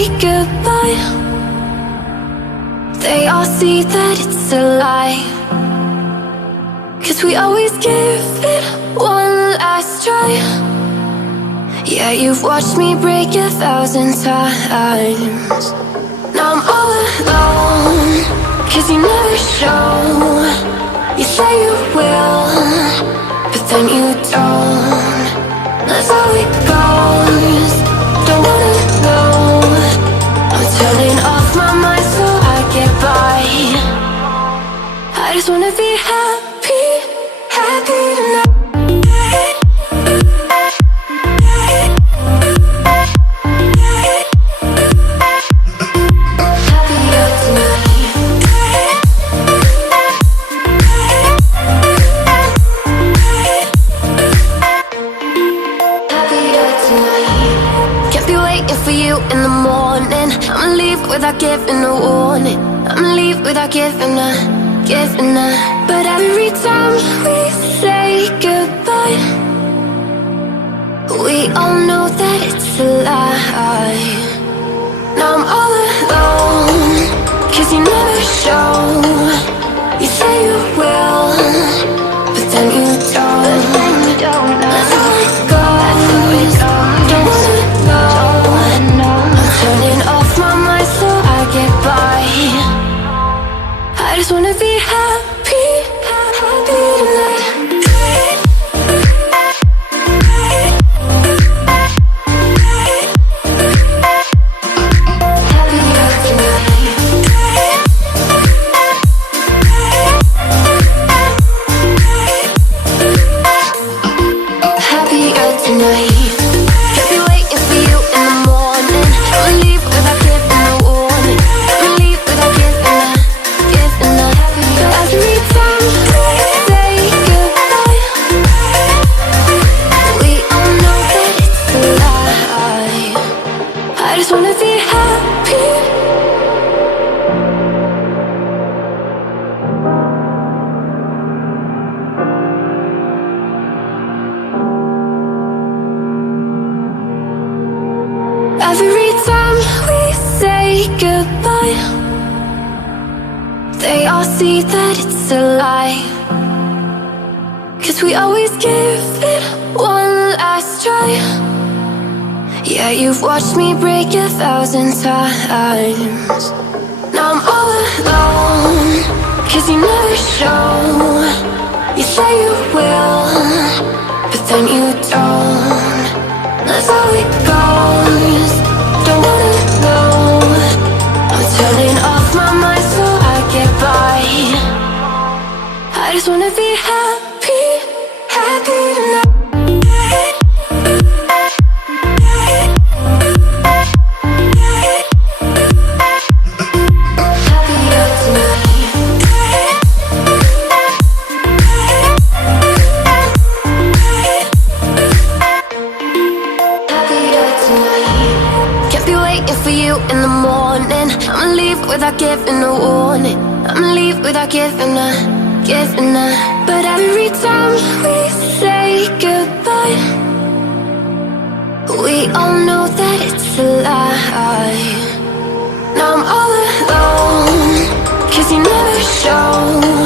say goodbye, they all see that it's a lie. 'Cause we always give it one last try. Yeah, you've watched me break 1,000 times. Now I'm all alone, 'cause you never show. You say you will, but then you don't. That's how it goes. Don't wanna know. I'm turning off my mind so I get by. I just wanna be happy, happy tonight. In the morning, I'ma leave without giving a warning. I'ma leave without giving a. But every time we say goodbye, we all know that it's a lie. Now I'm all alone, 'cause you never show. You say you will, but then you don't. That's how it goes. Don't wanna know. Turning off my mind so I get by. I just wanna be happy, happy tonight. Happier tonight. Every time we say goodbye, they all see that it's a lie. 'Cause we always give it one last try. Yeah, you've watched me break 1,000 times. Now I'm all alone, 'cause you never show. You say you will, but then you don't. That's how it goes. Don't wanna know. I'm turning off my mind so I get by. I just wanna be happy, happy tonight. For you in the morning, I'ma leave without giving a warning. I'ma leave without giving a. But every time we say goodbye, we all know that it's a lie. Now I'm all alone, 'cause you never show.